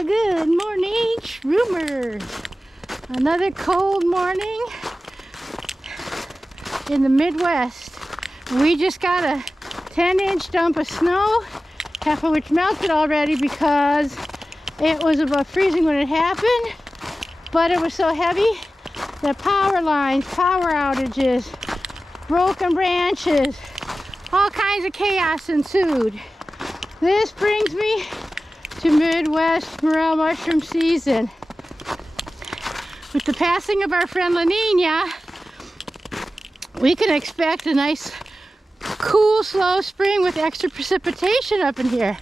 Good morning, Shroomers. Another cold morning in the Midwest. We just got a 10-inch dump of snow, half of which melted already because it was above freezing when it happened, but it was so heavy that power lines, power outages, broken branches, all kinds of chaos ensued. This brings me to Midwest morel mushroom season. With the passing of our friend La Nina, we can expect a nice, cool, slow spring with extra precipitation up in here.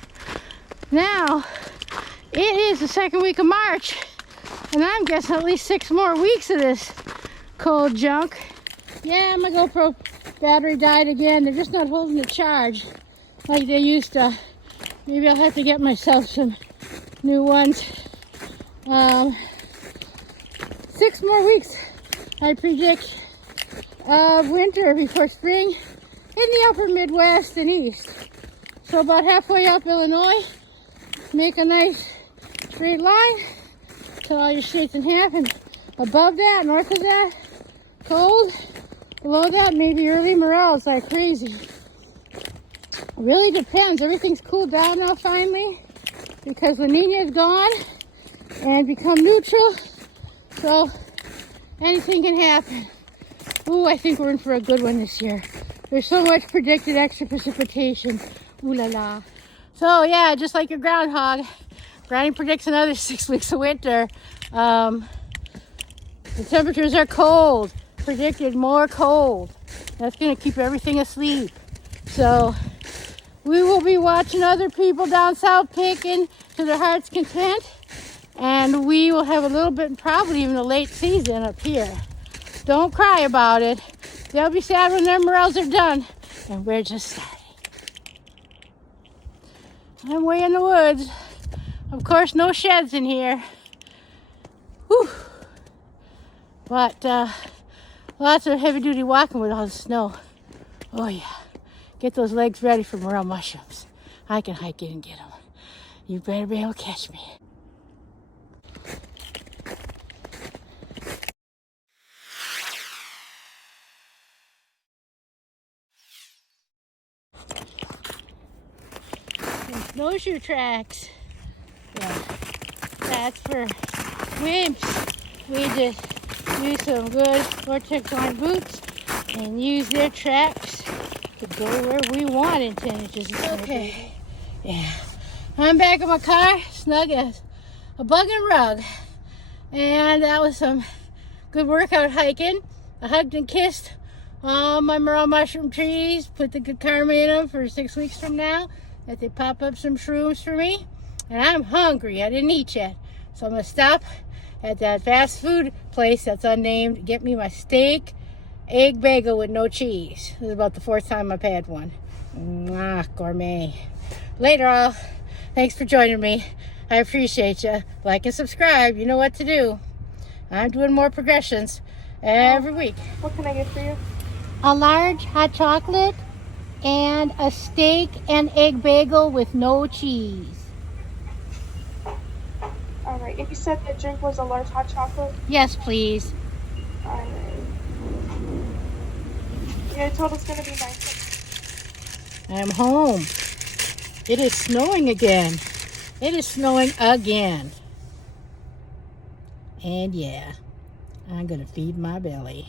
Now, it is the second week of March, and I'm guessing at least 6 more weeks of this cold junk. Yeah, my GoPro battery died again. They're just not holding the charge like they used to. Maybe I'll have to get myself some new ones. 6 more weeks, I predict, of winter before spring in the upper Midwest and East. So about halfway up Illinois, make a nice straight line, cut all your states in half, and above that, north of that, cold. Below that, maybe early morels like crazy. It really depends. Everything's cooled down now finally because La Nina's gone and become neutral. So anything can happen. Ooh, I think we're in for a good one this year. There's so much predicted extra precipitation. Ooh la la. So yeah, just like your groundhog, Granny predicts another 6 weeks of winter. The temperatures are cold. Predicted more cold. That's going to keep everything asleep. So we will be watching other people down south picking to their heart's content. And we will have a little bit, probably even a late season up here. Don't cry about it. They'll be sad when their morels are done. And we're just starting. I'm way in the woods. Of course, no sheds in here. Whew. But lots of heavy-duty walking with all the snow. Oh yeah. Get those legs ready for morel mushrooms. I can hike in and get them. You better be able to catch me. Snowshoe tracks. Yeah, that's for wimps. We just use some good Gore-Tex line boots and use their tracks to go where we want in 10 inches of snow. Okay. Yeah. I'm back in my car, snug as a bug and rug. And that was some good workout hiking. I hugged and kissed all my morel mushroom trees, put the good karma in them for 6 weeks from now, that they pop up some shrooms for me. And I'm hungry. I didn't eat yet. So I'm going to stop at that fast food place that's unnamed, get me my steak, egg bagel with no cheese. This is about the 4th time I've had one. Mwah, gourmet. Later all. Thanks for joining me. I appreciate you. Like and subscribe. You know what to do. I'm doing more progressions every week. What can I get for you? A large hot chocolate and a steak and egg bagel with no cheese. Alright, and you said the drink was a large hot chocolate? Yes, please. Alright. Yeah, I told it's gonna be nice. I'm home. It is snowing again. It is snowing again. And yeah, I'm gonna feed my belly.